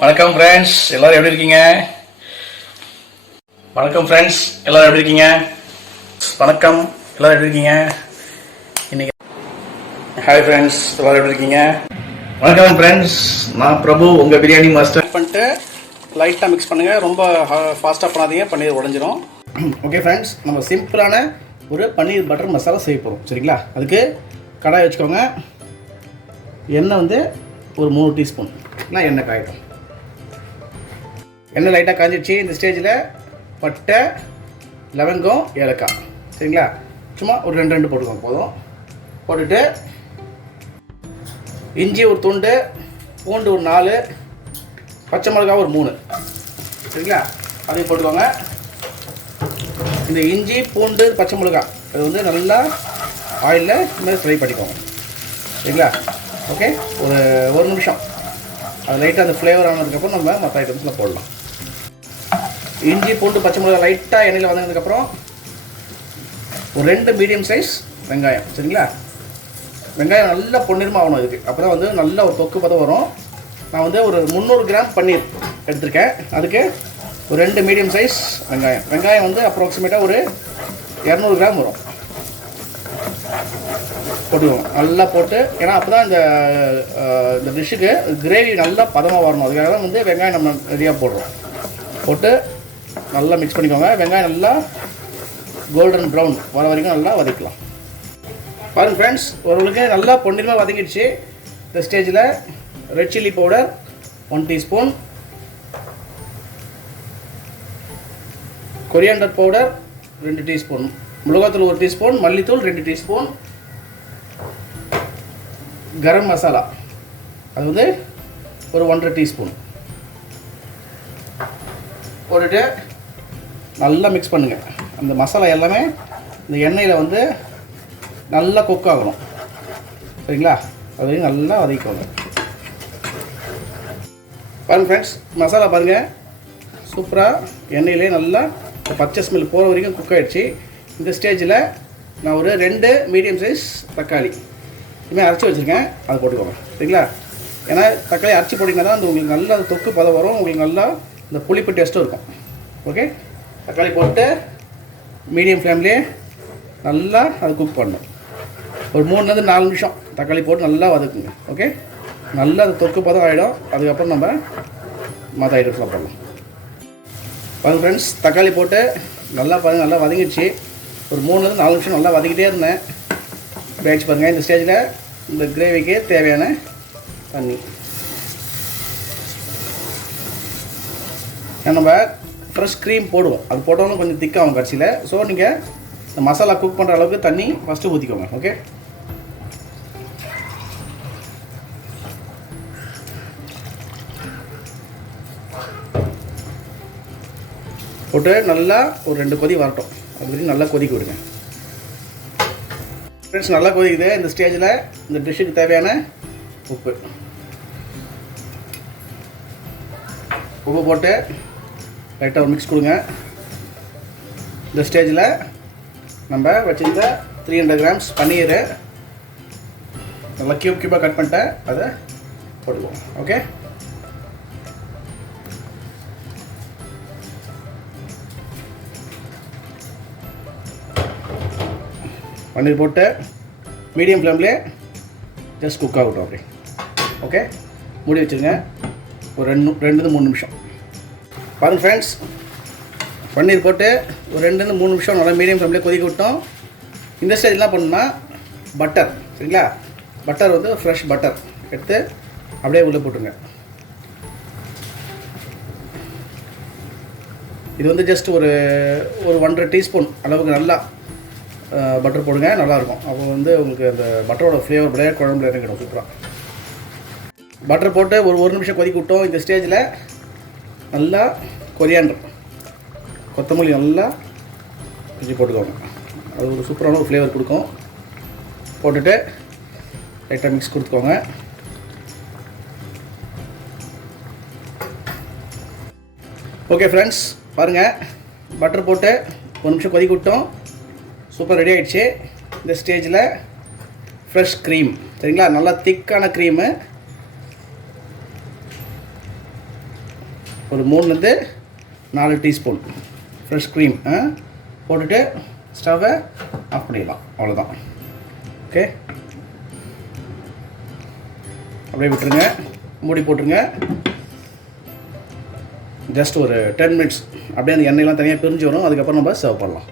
வணக்கம் ஃப்ரெண்ட்ஸ், எல்லாரும் எப்படி இருக்கீங்க? வணக்கம் ஃப்ரெண்ட்ஸ், எல்லாரும் எப்படி இருக்கீங்க? வணக்கம், எல்லாரும் எப்படி இருக்கீங்க? இன்னைக்கு ஹாய் ஃப்ரெண்ட்ஸ், எல்லாரும் எப்படி இருக்கீங்க? வணக்கம் ஃப்ரெண்ட்ஸ், நான் பிரபு, உங்கள் பிரியாணி மாஸ்டர். பண்ணிட்டு லைட்டாக மிக்ஸ் பண்ணுங்கள், ரொம்ப ஃபாஸ்ட்டாக பண்ணாதீங்க, பன்னீர் உடஞ்சிரும். ஓகே ஃப்ரெண்ட்ஸ், நம்ம சிம்பிளான ஒரு பன்னீர் பட்டர் மசாலா செய்ய போகிறோம். சரிங்களா? அதுக்கு கடாய் வச்சுக்கோங்க. எண்ணெய் வந்து ஒரு 3 டீஸ்பூன் எண்ணெய் காயிடும். எண்ணெய் லைட்டாக காஞ்சிடுச்சு. இந்த ஸ்டேஜில் பட்டை, லவங்கம், ஏலக்காய். சரிங்களா? சும்மா ஒரு 2 போட்டுக்கோங்க போதும். போட்டுட்டு இஞ்சி ஒரு துண்டு, பூண்டு ஒரு 4, பச்சை மிளகாய் ஒரு 3. சரிங்களா? அதையும் போட்டுக்கோங்க. இந்த இஞ்சி, பூண்டு, பச்சை மிளகாய் அது வந்து நல்லா ஆயிலில் இந்த ஃப்ரை பண்ணிக்கோங்க. சரிங்களா? ஓகே, ஒரு நிமிஷம் அது லைட்டாக அந்த ஃப்ளேவர் ஆனதுக்கப்புறம் நம்ம மற்ற ஐட்டம்ஸில் போடலாம். இஞ்சி, பூண்டு, பச்சை மிளகாய் லைட்டாக எண்ணெயில் வந்ததுக்கப்புறம் ஒரு 2 மீடியம் சைஸ் வெங்காயம். சரிங்களா? வெங்காயம் நல்லா பொன்னிறமாக ஆகணும் இதுக்கு, அப்போ தான் வந்து நல்ல ஒரு தொக்கு பதம் வரும். நான் வந்து ஒரு 300 கிராம் பன்னீர் எடுத்திருக்கேன். அதுக்கு ஒரு 2 மீடியம் சைஸ் வெங்காயம் வந்து அப்ராக்சிமேட்டாக ஒரு 200 கிராம் வரும். போட்டுக்குவோம். நல்லா போட்டு, ஏன்னா அப்போ தான் இந்த டிஷ்ஷுக்கு கிரேவி நல்லா பதமாக வரணும். அதுக்காக தான் வந்து வெங்காயம் நம்ம ரெடியாக போடுறோம். போட்டு நல்லா மிக்ஸ் பண்ணிக்கோங்க. வெங்காயம் நல்லா கோல்டன் ப்ரௌன் வர வரைக்கும் நல்லா வதக்கலாம். பாருங்கள் ஃப்ரெண்ட்ஸ், ஒருவருக்கு நல்லா பொன்னிறமாக வதங்கிடுச்சு. இந்த ஸ்டேஜில் red chilli powder 1 teaspoon, coriander powder 2 teaspoon, மிளகாத்தூள் 1 டீஸ்பூன், மல்லித்தூள் 2 டீஸ்பூன், கரம் மசாலா அது வந்து ஒரு 1.5 டீஸ்பூன் போட்டுட்டு நல்லா மிக்ஸ் பண்ணுங்கள். அந்த மசாலா எல்லாமே இந்த எண்ணெயில் வந்து நல்லா குக் ஆகணும். சரிங்களா? அது வரைக்கும் நல்லா வதக்கிக்கோங்க. பாருங்கள் ஃப்ரெண்ட்ஸ், மசாலா பாருங்கள் சூப்பராக எண்ணெயிலே நல்லா பச்சை ஸ்மெல் போகிற வரைக்கும் குக் ஆகிடுச்சு. இந்த ஸ்டேஜில் நான் ஒரு 2 மீடியம் சைஸ் தக்காளி இதுமாதிரி அரைச்சி வச்சுருக்கேன், அதை போட்டுக்கோங்க. சரிங்களா? ஏன்னா தக்காளி அரைச்சி போட்டிங்கன்னா தான் அந்த உங்களுக்கு நல்லா தொக்கு பதம் வரும், உங்களுக்கு நல்லா இந்த புளிப்பு டேஸ்ட்டும் இருக்கும். ஓகே, தக்காளி போட்டு மீடியம் ஃப்ளேம்லேயே நல்லா அது குக் பண்ணணும். ஒரு 3லேருந்து 4 நிமிஷம் தக்காளி போட்டு நல்லா வதக்குங்க. ஓகே, நல்லா அது தொக்கு பதம் ஆகிடும். அதுக்கப்புறம் நம்ம மற்ற ஐட்டம்ஸ்லாம் பண்ணலாம். பாருங்கள் ஃப்ரெண்ட்ஸ், தக்காளி போட்டு நல்லா நல்லா வதங்கிடுச்சு. ஒரு 3லேருந்து 4 நிமிஷம் நல்லா வதக்கிட்டே இருந்தேன். ஆயிடுச்சு பாருங்கள். இந்த ஸ்டேஜில் இந்த கிரேவிக்கு தேவையான தண்ணி நம்ம ஃப்ரெஷ் க்ரீம் போடுவோம். அது போட்டாலும் கொஞ்சம் திக்காகும் கடைசியில். ஸோ நீங்கள் இந்த மசாலா குக் பண்ணுற அளவுக்கு தண்ணி ஃபஸ்ட்டு ஊற்றிக்கோங்க. ஓகே, போட்டு நல்லா ஒரு 2 கொதி வரட்டும். அது வரைக்கும் நல்லா கொதிக்க விடுங்க. ஃப்ரெண்ட்ஸ், நல்லா கொதிக்குது. இந்த ஸ்டேஜில் இந்த டிஷ்ஷுக்கு தேவையான உப்பு போட்டு லைட்டாக ஒரு மிக்ஸ் கொடுங்க. இந்த ஸ்டேஜில் நம்ம வச்சுருந்த 300 கிராம்ஸ் பன்னீர் நல்லா க்யூபாக கட் பண்ணிட்டேன், அதை போட்டுக்குவோம். ஓகே, பன்னீர் போட்டு மீடியம் ஃப்ளேம்லேயே ஜஸ்ட் குக் ஆகட்டும். அப்படி ஓகே, மூடி வச்சுருங்க ஒரு 2-3 நிமிஷம். பாருங்கள் ஃப்ரெண்ட்ஸ், பன்னீர் போட்டு ஒரு 2-3 நிமிஷம் நல்லா மீடியம் ஃப்ளேம்லேயே கொதிக்க விட்டோம். இந்த ஸ்டேஜ் என்ன பண்ணணும்னா பட்டர். சரிங்களா? பட்டர் வந்து ஃப்ரெஷ் பட்டர் எடுத்து அப்படியே உள்ளே போட்டுருங்க. இது வந்து ஜஸ்ட் ஒரு 1.5 டீஸ்பூன் அளவுக்கு நல்லா பட்டர் போடுங்க, நல்லாயிருக்கும். அப்போ வந்து உங்களுக்கு அந்த பட்டரோட ஃப்ளேவர் அப்படியே குழம்புல இறங்கிடும் சூப்பராக. பட்டர் போட்டு ஒரு நிமிஷம் கொதிக்க விட்டோம். இந்த ஸ்டேஜில் நல்லா கொரியாண்டர், கொத்தமல்லி நல்லா பிரிச்சு போட்டுக்கோங்க. அது ஒரு சூப்பரான ஒரு ஃப்ளேவர் கொடுக்கும். போட்டுட்டு லைட்டாக மிக்ஸ் கொடுத்துக்கோங்க. ஓகே ஃப்ரெண்ட்ஸ், பாருங்கள் பட்டர் போட்டு 1 நிமிஷம் கொதிக்க விட்டோம். சூப்பர் ரெடி ஆகிடுச்சு. இந்த ஸ்டேஜில் ஃப்ரெஷ் க்ரீம், சரிங்களா, நல்லா திக்கான க்ரீமு ஒரு 3லேருந்து 4 டீஸ்பூன் ஃப்ரெஷ் க்ரீம் போட்டுட்டு ஸ்டவ்வை ஆஃப் பண்ணிடலாம். அவ்வளோதான். ஓகே, அப்படியே விட்டுருங்க, மூடி போட்டுருங்க. ஜஸ்ட் ஒரு 10 மினிட்ஸ் அப்படியே அந்த எண்ணெயெல்லாம் தனியாக பிரிஞ்சு வரும். அதுக்கப்புறம் நம்ம சர்வ் பண்ணலாம்.